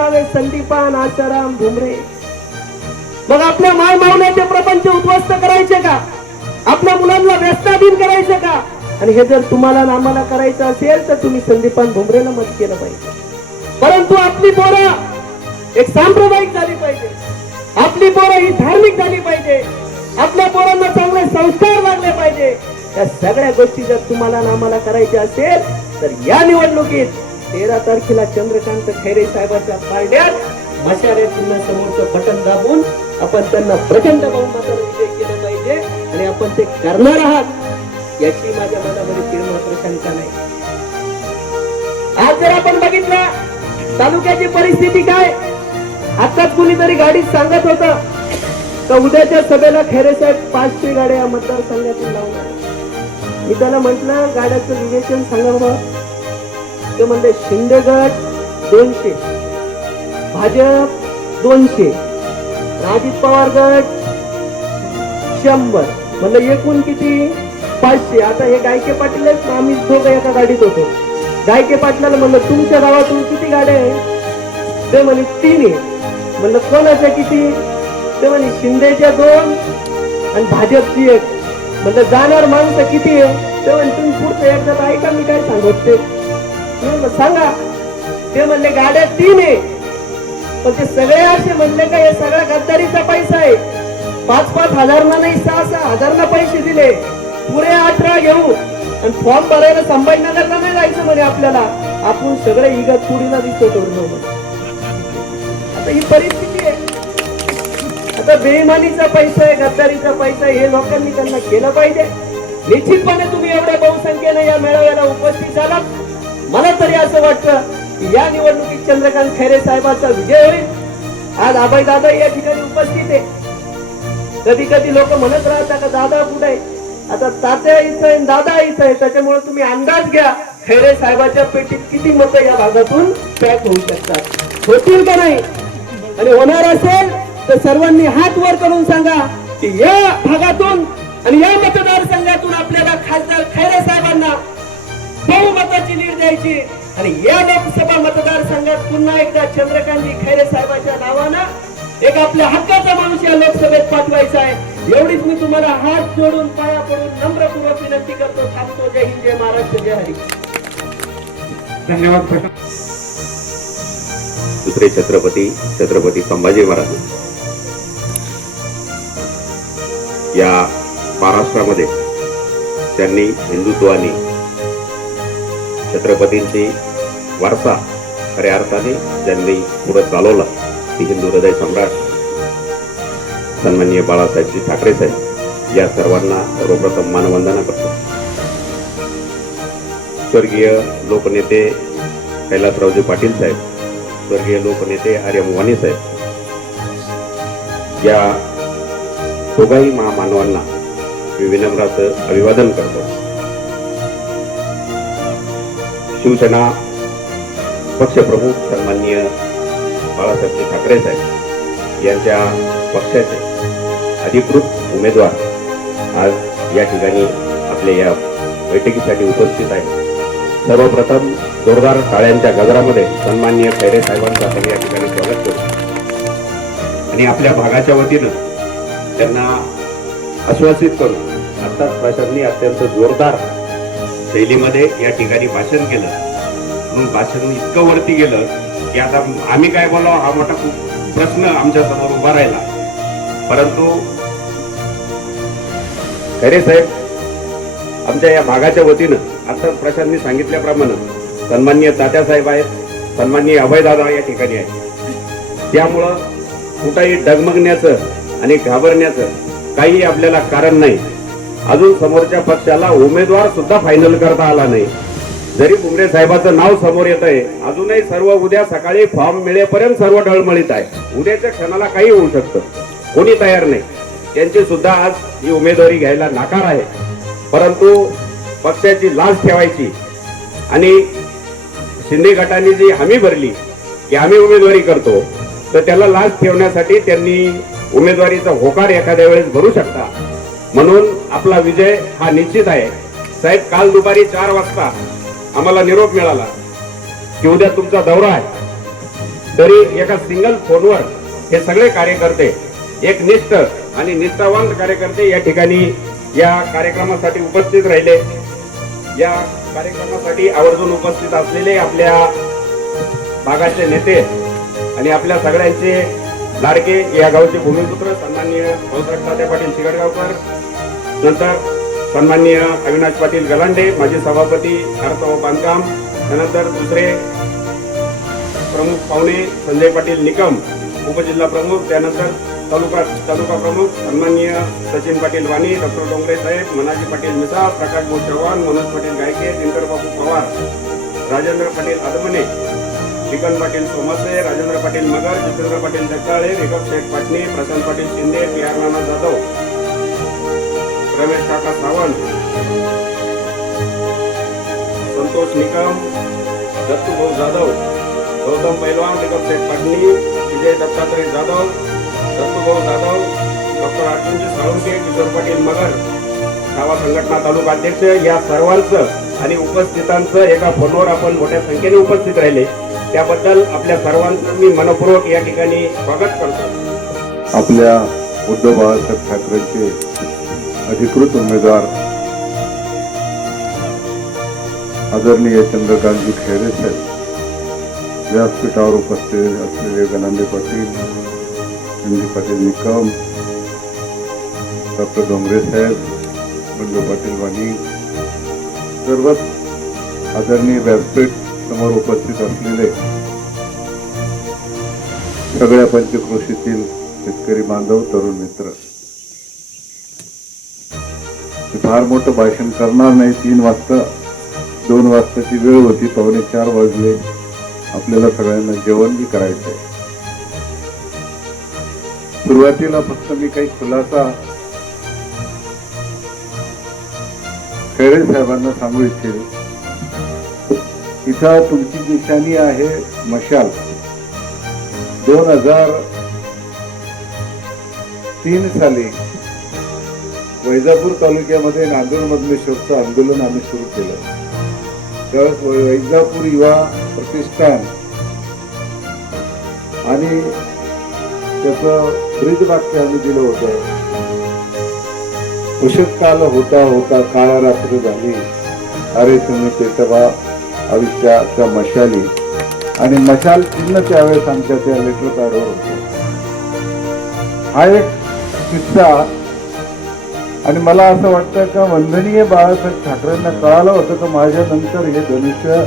नाव आहे संदीपान आसाराम भुमरे. मग आपल्या माय मावण्याचे प्रपंच उद्ध्वस्त करायचे का? आपल्या मुलांना व्यस्ताधीन करायचं का? आणि हे जर तुम्हाला आम्हाला करायचं असेल तर तुम्ही संदीपान भुमरेला मत केलं पाहिजे. परंतु आपली पोरं एक सांप्रदायिक झाली पाहिजे. आपली पोरं ही धार्मिक झाली पाहिजे. आपल्या पोरांना चांगले संस्कार लागले पाहिजे. या सगळ्या गोष्टी जर तुम्हाला आम्हाला करायच्या असेल तर या निवडणुकीत तेरा तारखेला चंद्रकांत खैरे साहेबांच्या पारड्यात मशारे चिन्ह समोरचं बटन दाबून आपण त्यांना प्रचंड बहुमताने विजय केलं पाहिजे आणि आपण ते करणार आहात याची माझ्या मनामध्ये तीळ शंका नाही. आज जर आपण बघितलं तालुक्याची परिस्थिती काय? आताच कुणीतरी गाडीत सांगत होत तर उद्याच्या सभेला खैरे साहेब पाचशे गाड्या मतदारसंघातून लावणार. मी त्याला म्हटलं गाड्याचं विवेचन सांगा बाबा ते म्हणले दोनशे भाजप दोनशे अजित पवार गट शंभर. म्हणलं एकूण किती? पाचशे. आता हे गायके पाटील आहेत आम्ही दोघं एका गाडीत होतो. गायके पाटलाला म्हणलं तुमच्या गावातून किती गाड्या आहे ते म्हणे तीन आहे म्हणलं कोणाच्या किती? ते म्हणे शिंदेच्या दोन आणि भाजपची एक. म्हणलं जाणार माणसं किती आहे ते म्हणे तुम्ही पुढचं एकदा ऐका मी काय सांगत ते. सांगा. ते म्हणले गाड्या तीन आहे. पण ते सगळे असे म्हणले का हे सगळा गद्दारीचा पैसा आहे. पाच पाच हजारना नाही सहा सहा हजारना पैसे दिले. पुरे अठरा घेऊ. आणि फॉर्म भरायला संभाजीनगरला नाही जायचं म्हणे आपल्याला. आपण सगळे इगतपुरीला दिसतो तोडलो आता ही परिस्थिती आहे. आता बेईमानीचा पैसा आहे गद्दारीचा पैसा आहे हे लोकांनी त्यांना केलं पाहिजे. निश्चितपणे तुम्ही एवढ्या बहुसंख्येने या मेळाव्याला उपस्थित झालात. मला तरी असं वाटतं की या निवडणुकीत चंद्रकांत खैरे साहेबांचा विजय होईल. आज आबाई दादा या ठिकाणी उपस्थित आहे. कधी कधी लोक म्हणत राहतात का दादा कुठे आता तात्या इथं आहे दादा इथं आहे. त्याच्यामुळे तुम्ही अंदाज घ्या खैरे साहेबाच्या पेटीत किती मतं या भागातून पॅक होऊ शकतात. होतील का नाही? आणि होणार असेल तर सर्वांनी हात वर करून सांगा की या भागातून आणि या मतदारसंघातून आपल्याला खासदार खैरे साहेबांना बहुमताची लीड द्यायची. आणि या लोकसभा मतदारसंघात पुन्हा एकदा चंद्रकांतजी खैरे साहेबांच्या नावानं एक आपल्या हक्काचा माणूस या लोकसभेत पाठवायचा आहे. एवढीच मी तुम्हाला हात जोडून पाया पडून नम्रपूर्वक विनंती करतो. थांबतो. जय हिंद जय महाराष्ट्र जय हरी. धन्यवाद. दुसरे छत्रपती छत्रपती संभाजी महाराज. या महाराष्ट्रामध्ये त्यांनी हिंदुत्वाने छत्रपतींची वारसा खऱ्या अर्थाने ज्यांनी पुढे चालवला ती हिंदू हृदय सम्राट सन्माननीय बाळासाहेबजी ठाकरे साहेब या सर्वांना सर्वप्रथम मानवंदना करतो. स्वर्गीय लोकनेते कैलासरावजी पाटील साहेब स्वर्गीय लोकनेते आर्य मोहाने साहेब या दोघाही महामानवांना मी विनम्राचं अभिवादन करतो. शिवसेना पक्षप्रमुख सन्माननीय बाळासाहेब ठाकरे साहेब यांच्या पक्षाचे अधिकृत उमेदवार आज या ठिकाणी आपल्या या बैठकीसाठी उपस्थित आहेत. सर्वप्रथम जोरदार टाळ्यांच्या गजरामध्ये सन्माननीय खैरे साहेबांचं आपण या ठिकाणी स्वागत करतो. आणि आपल्या भागाच्या वतीनं त्यांना आश्वासित करू आत्ताच प्रशासनी अत्यंत जोरदार शैलीमध्ये या ठिकाणी भाषण केलं. म्हणून भाषण इतकं वरती गेलं की आता आम्ही काय बोलावं हा मोठा खूप प्रश्न आमच्यासमोर उभा राहिला. परंतु खरे साहेब आमच्या या भागाच्या वतीनं आता प्रशासनी सांगितल्याप्रमाणे सन्माननीय तात्यासाहेब आहेत सन्माननीय अभयदादा या ठिकाणी आहेत. त्यामुळं कुठंही डगमगण्याचं आणि घाबरण्याचं काही आपल्याला कारण नाही. अजून समोरच्या पक्षाला उमेदवार सुद्धा फायनल करता आला नाही. जरी बुमरे साहेबाचं नाव समोर येत आहे अजूनही सर्व उद्या सकाळी फॉर्म मिळेपर्यंत सर्व ढळमळीत आहे. उद्याच्या क्षणाला काही होऊ शकतं. कोणी तयार नाही. त्यांची सुद्धा आज ही उमेदवारी घ्यायला नाकार आहे. परंतु पक्षाची लाज ठेवायची आणि शिंदे गटाने जी हमी भरली की आम्ही उमेदवारी करतो तर त्याला लाज ठेवण्यासाठी त्यांनी उमेदवारीचा होकार एखाद्या वेळेस भरू शकता. म्हणून आपला विजय हा निश्चित आहे. साहेब काल दुपारी चार वाजता आम्हाला निरोप मिळाला की उद्या तुमचा दौरा आहे. तरी एका सिंगल फोनवर हे सगळे कार्यकर्ते एक निष्ठ आणि निष्ठावंत कार्यकर्ते या ठिकाणी या कार्यक्रमासाठी उपस्थित राहिले. या कार्यक्रमासाठी आवर्जून उपस्थित असलेले आपल्या भागाचे नेते आणि आपल्या सगळ्यांचे लाडके या गावचे भूमिपुत्र सन्माननीय भाऊसाहेब तात्या पाटील शिगडगावकर नंतर सन्माननीय अविनाश पाटील गलांडे माजी सभापती अर्थ व बांधकाम त्यानंतर दुसरे प्रमुख पाहुणे संजय पाटील निकम उपजिल्हा प्रमुख त्यानंतर तालुका तालुका प्रमुख सन्माननीय सचिन पाटील वाणी डॉक्टर डोंगरे साहेब मनाजी पाटील मिसा प्रकाश भाऊ चव्हाण मनोज पाटील गायके दिनकरबाबू पवार राजेंद्र पाटील आदमने चिकन पाटील सोमसे राजेंद्र पाटील मगर जितेंद्र पाटील जगदाळे रेखब शेख पाटणी प्रशांत पाटील शिंदे पी आर नाना जाधव रमेश काका सावंत. संतोष निकम दत्तूभाऊ जाधव गौतम पैलवान रेखब शेख पाटणी विजय दत्तात्रय जाधव दत्तूभाऊ जाधव डॉक्टर अर्जुनजी साळुंके किशोर पाटील मगर. गावा संघटना तालुका अध्यक्ष या सर्वांचं आणि उपस्थितांचं एका फोनवर आपण मोठ्या संख्येने उपस्थित राहिले. त्याबद्दल आपल्या सर्वांचं मी मनपूर्वक या ठिकाणी स्वागत करतो. आपल्या उद्धव बाळासाहेब ठाकरेंचे अधिकृत उमेदवार. आदरणीय चंद्रकांतजी खैरे साहेब व्यासपीठावर उपस्थित असलेले गणांदे पाटील संजी पाटील निकम डॉक्टर डोंगरे साहेब बंडू पाटील वाणी सर्वच आदरणीय व्यासपीठ समोर उपस्थित असलेले सगळ्या पंचकृषीतील शेतकरी बांधव तरुण मित्र. फार मोठं भाषण करणार नाही. तीन वाजता दोन वाजताची वेळ होती पावणे चार वाजले. आपल्याला सगळ्यांना जेवण बी करायचं आहे. सुरुवातीला फक्त मी काही खुलासा खैरे साहेबांना सांगू इच्छितो. इथं तुमची निशाणी आहे मशाल. दोन हजार तीन साली वैजापूर तालुक्यामध्ये नांदूर मधलेश्वरचं आंदोलन आम्ही सुरू केलं. त्यावेळेस वैजापूर युवा प्रतिष्ठान आणि त्याचं ब्रिज वाक्य आम्ही दिलं होतं. उषत काल होता होता काळा रात्र झाली. अरे तुम्ही पेटवा आयुष्याच्या मशाली. आणि मशाल चिन्ह त्यावेळेस आमच्या त्या लेटर पॅडवर होतं. हा एक किस्सा आणि मला असं वाटतं का वंदनीय बाळासाहेब ठाकरेंना कळालं होतं का माझ्या नंतर हे धनुष्य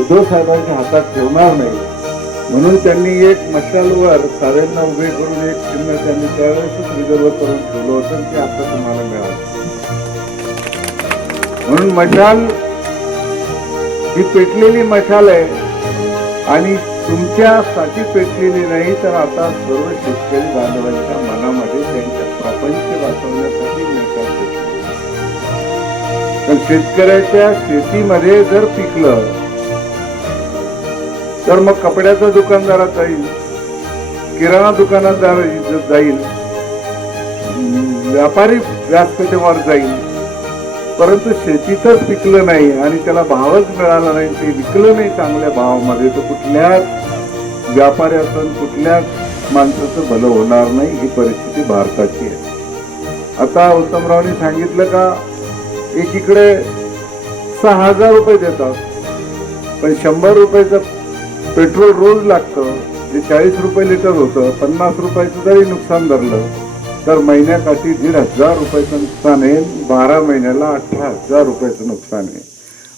उद्धव साहेबांच्या हातात ठेवणार नाही. म्हणून त्यांनी एक मशालवर साऱ्यांना उभे करून एक चिन्ह त्यांनी त्यावेळेसच रिझर्व करून ठेवलं होतं आणि ते आता तुम्हाला मिळालं. म्हणून मशाल ही पेटलेली मशाल आहे आणि तुमच्यासाठी पेटलेली नाही तर आता सर्व शेतकरी बांधवांच्या मनामध्ये त्यांच्या प्रपंच वाचवण्यासाठी मशाल तर शेतकऱ्याच्या शेतीमध्ये जर पिकलं तर मग कपड्याचा दुकानदारात जाईल किराणा दुकानदार जाईल. व्यापारी व्यासपीठेवर जाईल? परंतु शेतीतच पिकलं नाही आणि त्याला भावच मिळाला नाही ते विकलं नाही चांगल्या भावामध्ये तर कुठल्याच व्यापाऱ्याचं कुठल्याच माणसाचं भलं होणार नाही ही परिस्थिती भारताची आहे. आता उत्तमरावने सांगितलं का एकीकडे सहा हजार रुपये देतात पण शंभर रुपयाचं पेट्रोल रोज लागतं जे चाळीस रुपये लिटर होतं पन्नास रुपयाचं जरी नुकसान धरलं तर महिन्याकाठी दीड हजार रुपयाचं नुकसान आहे बारा महिन्याला अठरा हजार रुपयाचं नुकसान आहे.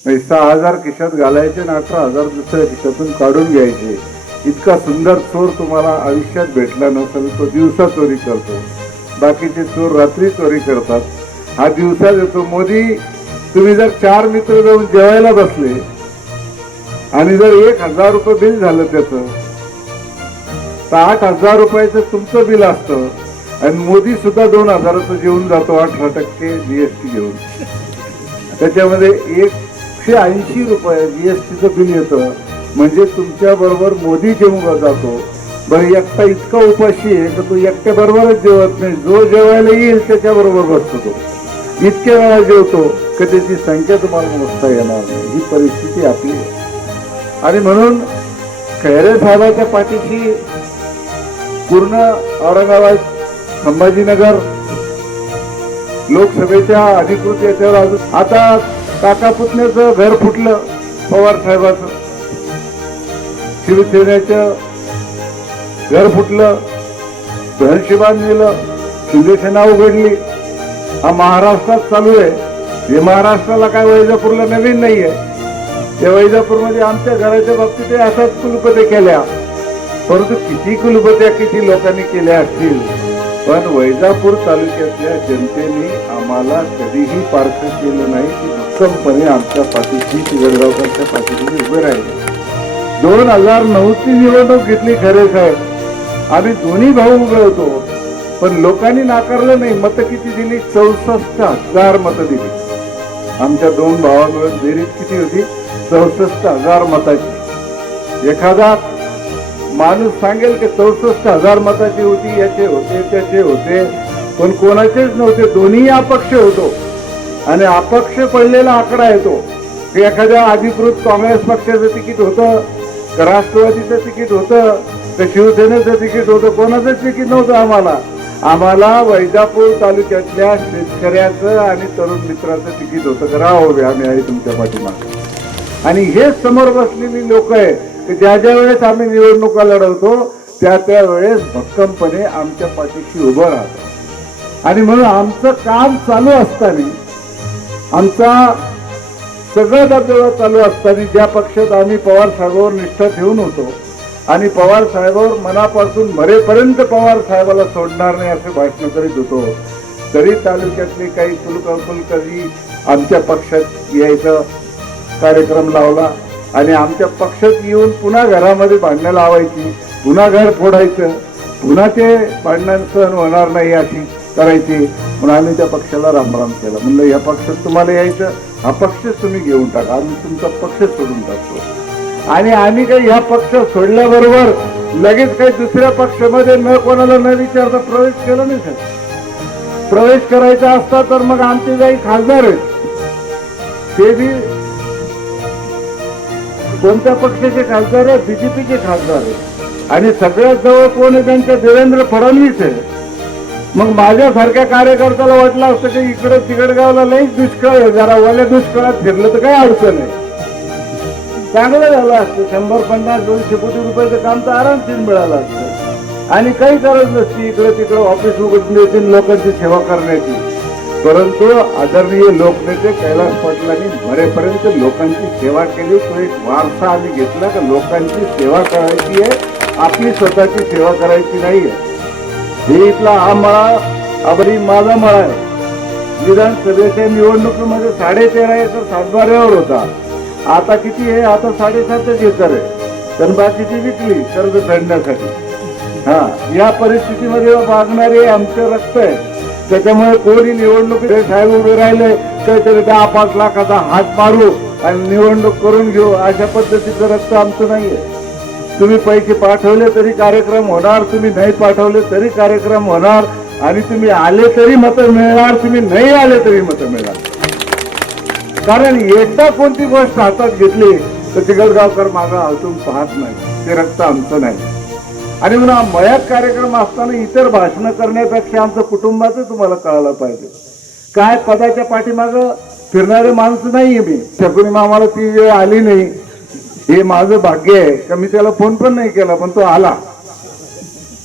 म्हणजे सहा हजार खिशात घालायचे आणि अठरा हजार दुसऱ्या खिशातून काढून घ्यायचे. इतका सुंदर चोर तुम्हाला आयुष्यात भेटला नसेल तो दिवसा चोरी करतो. बाकीचे चोर रात्री चोरी करतात. हा दिवसा येतो मोदी तुम्ही जर चार मित्र जाऊन जेवायला बसले आणि जर एक हजार रुपये बिल झालं त्याचं तर आठ हजार रुपयाचं तुमचं बिल असतं. आणि मोदी सुद्धा दोन हजाराचं जेवून जातो अठरा टक्के जीएसटी घेऊन. त्याच्यामध्ये एकशे ऐंशी रुपये जीएसटीचं बिल येतं. म्हणजे तुमच्या बरोबर मोदी जेवून जातो. बरं एकटा इतका उपाशी आहे तर तो एकट्या बरोबरच जेवत नाही. जो जेवायला येईल त्याच्याबरोबर बसतो तो. इतक्या वेळा जेवतो की त्याची संख्या तुम्हाला मोजता येणार नाही. ही परिस्थिती आपली आहे. आणि म्हणून खैरे साहेबाच्या पाठीशी पूर्ण औरंगाबाद संभाजीनगर लोकसभेच्या अधिकृत याच्यावर अजून आता काका पुतण्याचं घर फुटलं पवार साहेबाचं. शिवसेनेचं घर फुटलं धनशिबान नेलं शिवसेना उघडली. हा महाराष्ट्रात चालू आहे. हे महाराष्ट्राला काय वैजापूरला नवीन नाहीये. ते वैजापूरमध्ये आमच्या घराच्या बाबतीत हे अशाच कुलपते केल्या. परंतु किती कुलपत्या किती लोकांनी केल्या असतील? पण वैजापूर तालुक्यातल्या जनतेने आम्हाला कधीही पारखं केलं नाही. की भक्कमपणे आमच्या पाठीशी चिगडगावकरच्या पाठीशी उभे राहिले. दोन हजार नऊची निवडणूक घेतली खरे साहेब. आम्ही दोन्ही भाऊ उभे होतो. पण लोकांनी नाकारलं नाही. मत किती दिली? चौसष्ट हजार मतं दिली. आमच्या दोन भावा बेरीज किती होती? चौसष्ट हजार मताची. एखादा माणूस सांगेल की चौसष्ट हजार मताची होती याचे होते त्याचे होते. पण कोणाचेच नव्हते दोन्ही अपक्ष होतो. आणि अपक्ष पडलेला आकडा येतो. की एखाद्या अधिकृत काँग्रेस पक्षाचं तिकीट होतं का राष्ट्रवादीचं तिकीट होतं का शिवसेनेचं तिकीट होतं कोणाचं तिकीट नव्हतं आम्हाला. आम्हाला वैजापूर तालुक्यातल्या शेतकऱ्याचं आणि तरुण मित्राचं तिकीट होतं. का राहा आम्ही आहे तुमच्या पाठीमागे. आणि हे समोर बसलेली लोक आहे की ज्या ज्या वेळेस आम्ही निवडणुका लढवतो त्या त्या वेळेस भक्कमपणे आमच्या पाठीशी उभं राहतो आणि म्हणून आमचं काम चालू असताना आमचा सगळं दबदबा चालू असताना ज्या पक्षात आम्ही पवार साहेबांवर निष्ठा ठेवून होतो आणि पवार साहेबांवर मनापासून मरेपर्यंत पवार साहेबाला सोडणार नाही असे भाषण करीत होतो. तरी तालुक्यातले काही कुलकर्णी आमच्या पक्षात यायचं कार्यक्रम लावला. आणि आमच्या पक्षात येऊन पुन्हा घरामध्ये भांडणं लावायची पुन्हा घर फोडायचं पुन्हा ते भांडण सहन होणार नाही अशी करायची. म्हणून आम्ही त्या पक्षाला रामराम केला. म्हणलं या पक्षात तुम्हाला यायचं हा पक्षच तुम्ही घेऊन टाका. आम्ही तुमचा पक्ष सोडून टाकतो. आणि आम्ही काही ह्या पक्ष सोडल्याबरोबर लगेच काही दुसऱ्या पक्षामध्ये न कोणाला न विचारता प्रवेश केला नाही सर प्रवेश करायचा असता तर मग आमचे काही खासदार आहेत ते बी कोणत्या पक्षाचे खासदार आहे? बीजेपीचे खासदार आहे. आणि सगळ्यात जवळ कोण आहे त्यांच्या? देवेंद्र फडणवीस आहे. मग माझ्यासारख्या कार्यकर्त्याला वाटलं असतं की इकडे तिकडगावला लईच दुष्काळ आहे. जरा वाल्या दुष्काळात फिरलं तर काय अडचण आहे चांगलं झालं असतं. शंभर पन्नास दोनशे कोटी रुपयाचं काम तर आरामशीर मिळालं असतं. आणि काही गरज नसती इकडे तिकडे ऑफिस उघडून लोकांची सेवा करण्याची. परंतु आदरणीय लोकनेते कैलास पाटलांनी मरेपर्यंत लोकांची सेवा केली. तो एक वारसा आम्ही घेतला का लोकांची सेवा करायची आहे. आपली स्वतःची सेवा करायची नाही आहे हे इथला हा मळा अबरी माझा मळा आहे. विधानसभेच्या निवडणुकीमध्ये साडे तेरा एकर सातबाऱ्यावर होता. आता किती आहे? आता साडेसातच एकर आहे. तर बाकीची विकली कर्ज फेडण्यासाठी. हा या परिस्थितीमध्ये वागणारे आमचं रक्त आहे. त्याच्यामुळे कोणी निवडणूक साहेब उभे राहिले. काहीतरी दहा पाच लाखाचा हात मारू आणि निवडणूक करून घेऊ अशा पद्धतीचं रक्त आमचं नाहीये. तुम्ही पैसे पाठवले तरी कार्यक्रम होणार तुम्ही नाही पाठवले तरी कार्यक्रम होणार आणि तुम्ही आले तरी मतं मिळणार तुम्ही नाही आले तरी मतं मिळणार. कारण एकदा कोणती गोष्ट हातात घेतली तर चिगलगावकर मागा हलतून पाहत नाही. ते रक्त आमचं नाही. आणि म्हणून मयात कार्यक्रम असताना इतर भाषणं करण्यापेक्षा आमचं कुटुंबाचं तुम्हाला कळायला पाहिजे. काय पदाच्या पाठीमाग फिरणारे माणसं नाहीये मी. शकुनी मामाला ती वेळ आली नाही. हे माझं भाग्य आहे. का मी त्याला फोन पण नाही केला पण तो आला.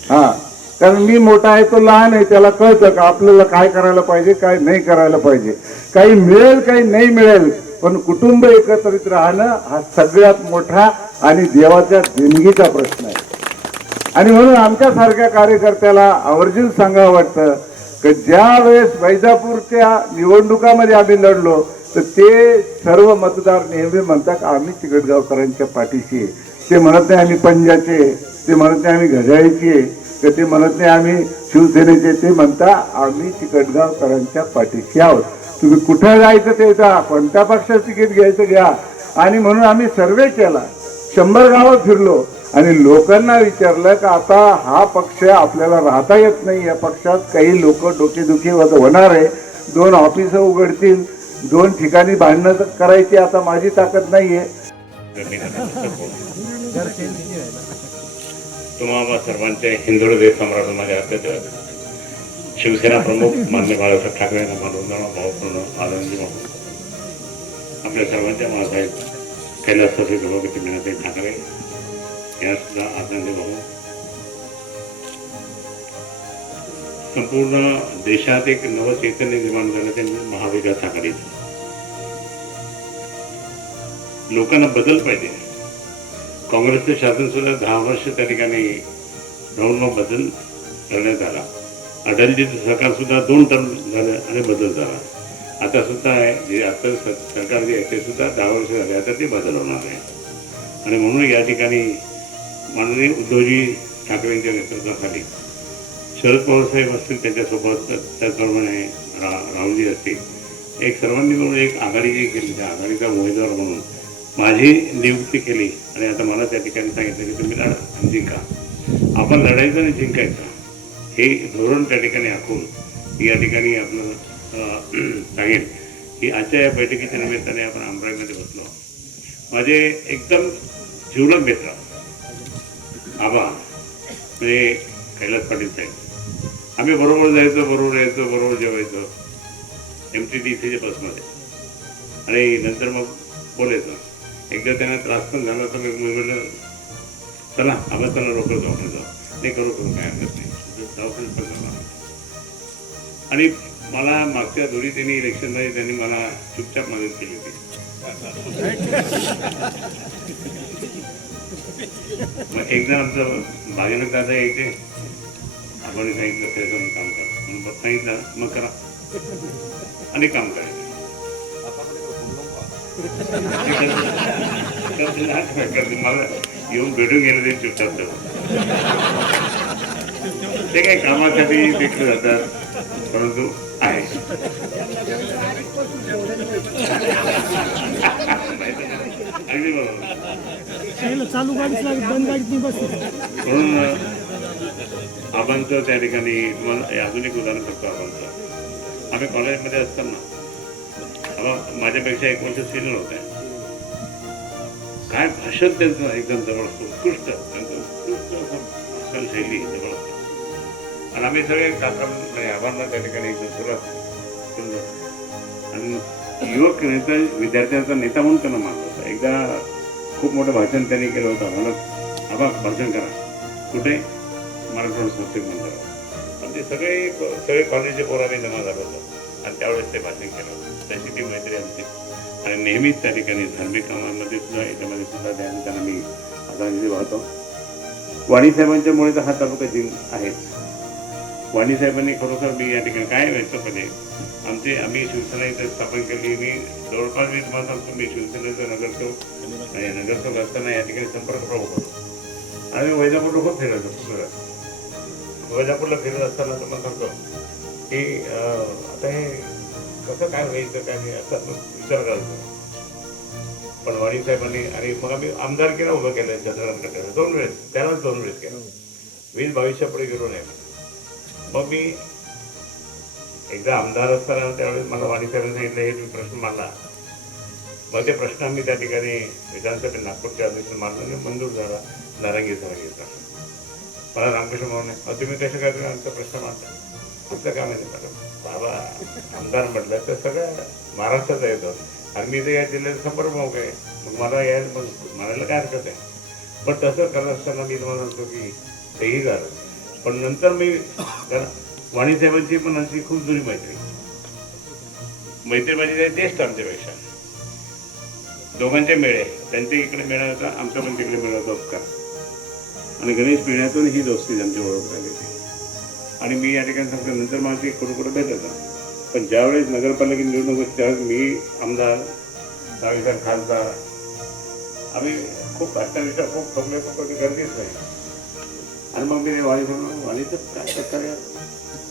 हा. कारण मी मोठा आहे तो लहान आहे त्याला कळतं का आपल्याला काय करायला पाहिजे काय नाही करायला पाहिजे. काही मिळेल काही नाही मिळेल पण कुटुंब एकत्रित राहणं हा सगळ्यात मोठा आणि देवाच्या देणगीचा प्रश्न आहे. आणि म्हणून आमच्यासारख्या कार्यकर्त्याला आवर्जून सांगावं वाटतं की ज्या वेळेस वैजापूरच्या निवडणुकामध्ये आम्ही लढलो तर ते सर्व मतदार नेहमी म्हणतात आम्ही चिकटगावकरांच्या पाठीशी आहे. ते म्हणत नाही आम्ही पंजाचे ते म्हणत नाही आम्ही घड्याळीची आहे तर ते म्हणत नाही आम्ही शिवसेनेचे ते म्हणता आम्ही तिकडगावकरांच्या पाठीशी आहोत. तुम्ही कुठं जायचं ते जा कोणत्या पक्षाचं तिकीट घ्यायचं घ्या. आणि म्हणून आम्ही सर्वे केला. शंभर गावं फिरलो. आणि लोकांना विचारलं का आता हा पक्ष आपल्याला राहता येत नाही या पक्षात काही लोक डोकेदुखी होणार आहे. दोन ऑफिस उघडतील दोन ठिकाणी भांडणं करायची आता माझी ताकद नाहीये. तुम्हाला मी सर्वांचे हिंदुळदेव सम्राट माझ्या अत्यंत शिवसेना प्रमुख मान्य बाळासाहेब ठाकरे यांना मानवंदना भावपूर्ण आनंदी आपल्या सर्वांच्या मासाहेब कैलासवासी सभापती मीनाताई ठाकरे. यातला सुद्धा भाऊ संपूर्ण देशात एक नवं चैतन्य निर्माण झालं ते म्हणजे महाविकास आघाडीचं लोकांना बदल पाहिजे. काँग्रेसचं शासन सुद्धा दहा वर्ष त्या ठिकाणी राहून बदल करण्यात आला. अटलजीचं सरकार सुद्धा दोन टर्म झालं आणि बदल झाला. आता सुद्धा आहे जे आता सरकार जे आहे ते सुद्धा दहा वर्ष झाले आता ते बदल होणार आहे. आणि म्हणून या ठिकाणी माननीय उद्धवजी ठाकरेंच्या नेतृत्वाखाली. शरद पवार साहेब असतील त्यांच्यासोबत त्याचप्रमाणे रा राहुलजी असतील. एक सर्वांनी मिळून एक आघाडी जी केली त्या आघाडीचा उमेदवार म्हणून माझी नियुक्ती केली. आणि आता मला त्या ठिकाणी सांगितलं की तुम्ही लढा आणि जिंका. आपण लढायचं आणि जिंकायचं. हे धोरण त्या ठिकाणी आखून या ठिकाणी आपलं सांगेल की आजच्या या बैठकीच्या निमित्ताने आपण अमराईमध्ये बसलो. माझे एकदम जिवलग मित्र आबा म्हणजे कैलास पाटील साहेब. आम्ही बरोबर जायचो बरोबर यायचो बरोबर जेवायचो. एम टी डी सीच्या बसमध्ये. आणि नंतर मग बोलायचो एकदा त्यांना त्रास पण झाला तर मी म्हटलं चला आपण त्यांना रोकड दवाखान्यात जाऊ. ते करू करू काय हरकत नाही. दवाखान्यात पण जाणार आणि मला मागच्या दोन्ही त्यांनी इलेक्शनमध्ये त्यांनी मला चुपचाप मदत केली होती. मग एकदा आमचं भागीरथ दादा यायचे. आपण सांगितलं ते जाऊन काम करा म्हणून बस सांगितलं मग करा. आणि काम करायचं मला येऊन भेटून गेले ते चुपचाप जाऊ ते काही कामासाठी भेटले जातात परंतु आहे. अगदी बरोबर. चालू गाडीच लागत बंद गाडीत नाही बसली. म्हणून आबांचं त्या ठिकाणी तुम्हाला हे अजून एक उदाहरण करतो आबांचं. आम्ही कॉलेजमध्ये असताना आबा माझ्यापेक्षा एक वर्ष सिनियर होते. काय भाषण त्यांचं एकदम जवळ जबरदस्त उत्कृष्ट त्यांचं उत्कृष्ट भाषण शैली जवळ जबरदस्त. आणि आम्ही सगळे कार्यक्रम म्हणजे आबांना त्या ठिकाणी एकदम सुरुवात आणि युवक नेता विद्यार्थ्यांचा नेता म्हणून त्यांना मानलं होता एकदा खूप मोठं भाषण त्यांनी केलं होतं. मला आबा भाषण करा. कुठे? मराठवाडा संस्कृत मंदिरावर आणि ते सगळे सगळे कॉलेजचे पोरं जमा झालं होतं आणि त्यावेळेस ते भाषण केलं. होतं त्याची ती मैत्री आमची. आणि नेहमीच त्या ठिकाणी धार्मिक कामांमध्ये सुद्धा याच्यामध्ये सुद्धा ध्यान त्यांना मी आदरांजली वाहतो. वाणी साहेबांच्यामुळे तर हा तालुका जिंक आहेच वाणी साहेबांनी खरोखर मी या ठिकाणी काय व्हायचं म्हणजे आमचे आम्ही शिवसेना इथे स्थापन केली मी जवळपास मी तुम्हाला सांगतो मी शिवसेनेचा नगरसेवक आणि नगरसेवक असताना या ठिकाणी संपर्क प्रमुख होतो. आणि वैजापूरला खूप फिरायचो होतो वैजापूरला फिरत असताना तुम्हाला सांगतो की अं, आता हे कसं काय व्हायचं काय नाही असा विचार करायचो. पण वाणीसाहेबांनी आणि मग आम्ही आमदार केला उभं केलं चंद्रकांत दोन वेळेस त्यालाच दोन वेळेस केलं. वीस बावीसच्या पुढे गेलो नाही. मग मी एकदा आमदार असताना त्यावेळेस मला वाणी सांगितलं हे तुम्ही प्रश्न मांडला. मग ते प्रश्न आम्ही त्या ठिकाणी विधानसभेत नागपूरच्या अध्यक्ष मांडला आणि मंजूर झाला नारंगी घेतला. मला रामकृष्ण भाऊने तुम्ही कसं काय तुम्ही आमचा प्रश्न मांडता? आमचं काय माहिती मॅडम बाबा आमदार म्हटलं तर सगळं महाराष्ट्राचा येतो आणि मी तर या जिल्ह्याचा संपर्क भाऊ काय मग मला यायला मग म्हणायला काय हरकत आहे? पण तसं करत असताना मी तुम्हाला म्हणतो की तेही झालं. पण नंतर मी वाणीसाहेबांची पण आमची खूप जुनी मैत्री. मैत्री म्हणजे ते आमच्यापेक्षा. दोघांचे मेळे. त्यांच्या इकडे मेळा होता आमचा पण तिकडे मेळा होता उपकार. आणि गणेश पिढ्यातून ही दोस्ती आमची ओळख झाली होती आणि मी या ठिकाणी सांगतो नंतर मला ते कुठं कुठं होता. पण ज्यावेळेस नगरपालिका निवडणूक होती त्यावेळेस मी आमदार दहावीचा खासदार आम्ही खूप भाषणाविषयी खूप ठोकले खूप गर्दीच नाही आणि मग मी वाणी म्हणून वाणीचं काय प्रकारे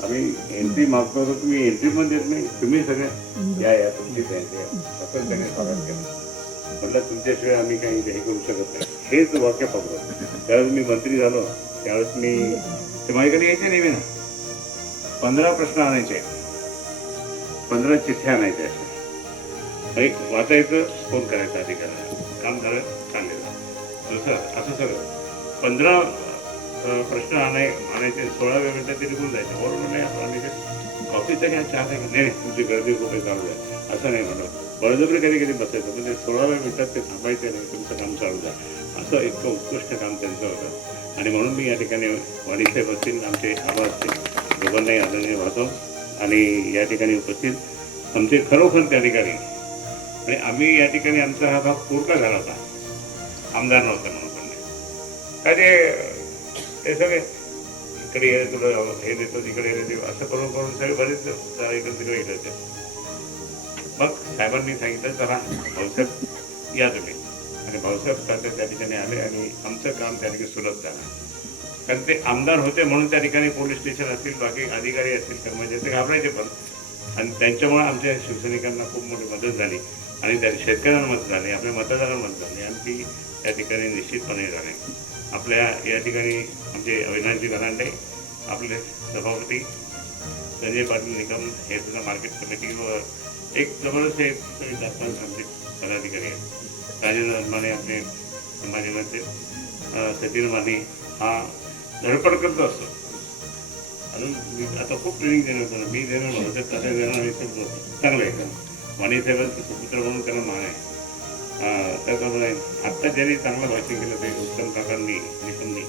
आम्ही एंट्री मागतो तर तुम्ही एंट्री पण देत नाही तुम्ही सगळ्या या या तुमची त्यांचे असं त्याने स्वागत केलं. म्हटलं तुमच्याशिवाय आम्ही काही हे करू शकत नाही. हेच वाक्य पकडतो त्यावेळेस मी मंत्री झालो. त्यावेळेस मी ते माझ्याकडे यायचे नेहमी ना. पंधरा प्रश्न आणायचे. पंधरा चिठ्ठ्या आणायच्या अशा. एक वाचायचं फोन करायचा अधिकाऱ्याला. काम झालं चाललेलं. दुसरं असं सगळं. पंधरा प्रश्न आणाय आणायचे सोळाव्या मिनिटात ते निघून जायचे. बरोबर नाही आपण आणि कॉफीचं घ्या चहा नाही नाही, तुमची गर्दी खूप आहे चालू आहे असं नाही म्हणत. बळजबरी कधी कधी बसायचं. म्हणजे सोळाव्या मिनिटात ते थांबायचे नाही तुमचं काम चालू द्या. असं इतकं उत्कृष्ट काम त्यांचं होतं. आणि म्हणून मी या ठिकाणी वाणीसाहेब असतील आमचे आबा असतील दोघांनाही आदरणीय वाहतो आणि या ठिकाणी उपस्थित आमचे खरोखर त्या ठिकाणी आणि आम्ही या ठिकाणी आमचा हा भाग पूर्ण झाला होता. आमदार नव्हता म्हणून. पण नाही. काय ते हे। सगळे इकडे ये तुला हे देतो तिकडे हे। देऊ असं करून करून सगळे बरेच जरा इकडे तिकडे गेले मग साहेबांनी सांगितलं चला भाऊसाहेब या तुम्ही आणि भाऊसाहेब तात्या त्या ठिकाणी आले आणि आमचं काम त्या ठिकाणी सुलभ झालं कारण ते आमदार होते म्हणून त्या ठिकाणी पोलीस स्टेशन असतील बाकी अधिकारी असतील कर्मचारी ते घाबरायचे पण. आणि त्यांच्यामुळे आमच्या शिवसैनिकांना खूप मोठी मदत झाली आणि त्या शेतकऱ्यांना मदत झाली आपल्या मतदारांना मदत झाली. आणि ती त्या ठिकाणी निश्चितपणे झाली आपल्या या ठिकाणी आमचे अविनाशजी गरांडे आपले सभापती संजय पाटील निकम हे सुद्धा मार्केट कमिटीवर एक जबरदस्त एक दास्तान आमचे पदाधिकारी आहेत. राजेंद्र माने आपले संभाजीनगरचे अं, सचिन माने हा धडपड करत असतो. अजून मी आता खूप ट्रेनिंग देणार होतं मी देणार नव्हतं तसं देणार चांगलं आहे. का वाणी साहेबांचं सुपुत्र म्हणून त्यांना मान आहे. अं, आत्ता ज्यांनी चांगलं भाषण केलं ते उत्तम काकांनी निकमनी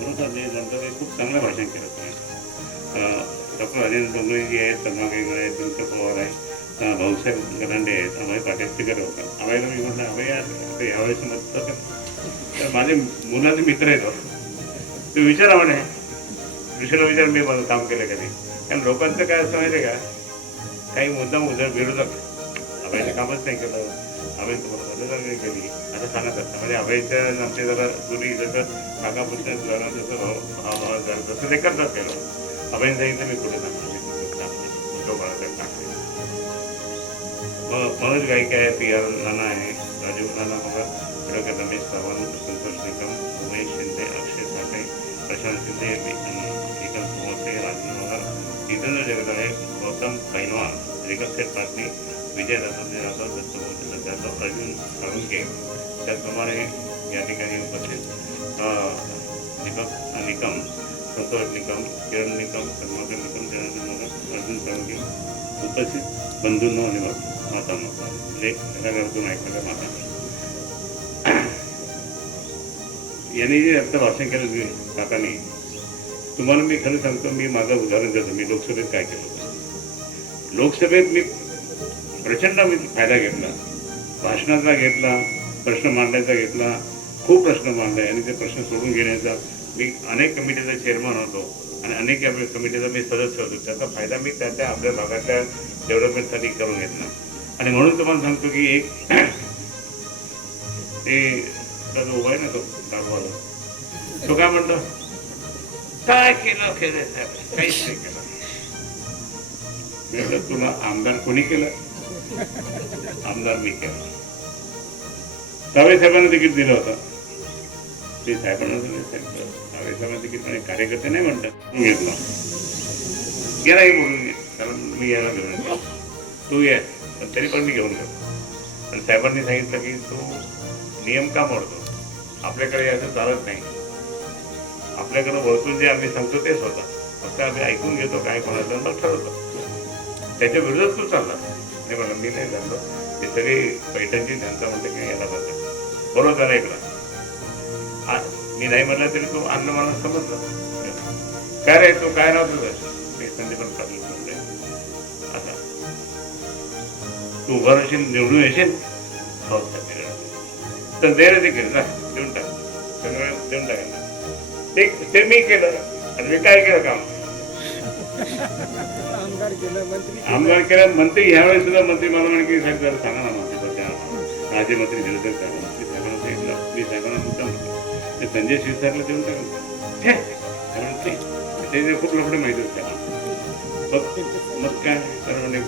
बरोबर ते ते खूप चांगलं भाषण केलं तुम्ही डॉक्टर राजेंद्र डोंगरेजी आहेत तन्मा आहेत दिनकर पवार आहे भाऊसाहेब गरांडे आहेत अभय पाटील होता. अभयला मी म्हटलं अभय यार आता यावेळेस मत तर माझे मुलाचे मित्र आहेत हो. ते विचारा म्हणे. दुसरं विचार मी माझं काम केलं कधी कारण लोकांचं काय असं माहिती आहे का? काही मुद्दाम उद्या विरोधक अभयचं कामच नाही केलं. अभय तुम्हाला मदत केली असं सांगत असतं म्हणजे अभयच्या आमचे जरा जुनी जसं काका पुस्तक झालं जसं भाव भाव झालं तसं ते करतात ते लोक. अभयने सांगितलं मी कुठे सांगतो मग मनोज गायके आहे पी आर नाना आहे राजीव नाना मगर डॉक्टर रमेश सावंत संतोष निकम उमेश शिंदे अक्षय साठे प्रशांत शिंदे निकम सोमसे राजेंद्र मगर जितेंद्र जगदाळे गौतम पैनवा रेखा सेठ पाटणी विजय व्यक्त राठोड दत्तमोहन जाधव अर्जुन घे त्याचप्रमाणे या ठिकाणी उपस्थित दीपक निकम संतोष निकम किरण निकम कर्माकर निकम जनार्दन मगर अर्जुन साळुंके उपस्थित बंधूंनो आणि माता म्हणजे एका ऐकणाऱ्या माता यांनी जे आता भाषण केलं मी काकांनी तुम्हाला मी खरं सांगतो मी माझं उदाहरण देतो मी लोकसभेत काय केलं होतं लोकसभेत मी प्रचंड मी फायदा घेतला. भाषणाचा घेतला प्रश्न मांडायचा घेतला खूप प्रश्न मांडले आणि ते प्रश्न सोडून घेण्याचा मी अनेक कमिटीचा चेअरमन होतो आणि अनेक कमिटीचा मी सदस्य होतो. त्याचा फायदा मी त्या त्या आपल्या भागाच्या डेव्हलपमेंटसाठी करून घेतला. आणि म्हणून तुम्हाला सांगतो की एक ते उभा आहे ना तो दाखवाला तो काय म्हणतो? काय केलं खेळ साहेब काहीच नाही केलं. तुला आमदार कोणी केलं? आमदार मी केला. सावे साहेबांना तिकीट दिलं होतं. ते साहेबांना दिलं साहेब सावे साहेबांना तिकीट आणि कार्यकर्ते नाही म्हणतात मी घेतलं. गेलाही बोलून कारण मी यायला घेऊन येतो तू ये पण तरी पण मी घेऊन गेलो. पण साहेबांनी सांगितलं की तू नियम का मोडतो? आपल्याकडे असं चालत नाही. आपल्याकडे वळतून जे आम्ही सांगतो तेच होतं फक्त आम्ही ऐकून घेतो काय कोणाचं मग ठरवतो. त्याच्या विरोधात तू चालला. नाही म्हणलं मी नाही झालो ते सगळे पैठणची जनता म्हणते की याला बघा. बरोबर झालं इकडं. मी नाही म्हटलं तरी तू अन्न मला समजलं. काय रे तू काय राहतो तुझं? मी संदीप पाटील म्हणते आता तू उभं राहशील निवडून येशील? हो तर दे देखील ना देऊन टाक. सगळं देऊन टाकेल ते ते मी केलं. आणि मी काय केलं काम? आमदार केल्या मंत्री आमदार ह्यावेळेस सुद्धा मंत्री मला म्हणे की साहेब जरा सांगा ना मंत्री सध्या राज्यमंत्री दिलं तर सांगा मंत्री साहेबांना सांगितलं मी साहेबांना मुद्दा म्हणतो ते संजय शिरसाहेबला देऊन टाकलं ते- खूप लफडे माहिती होते मग मग काय? तर म्हणे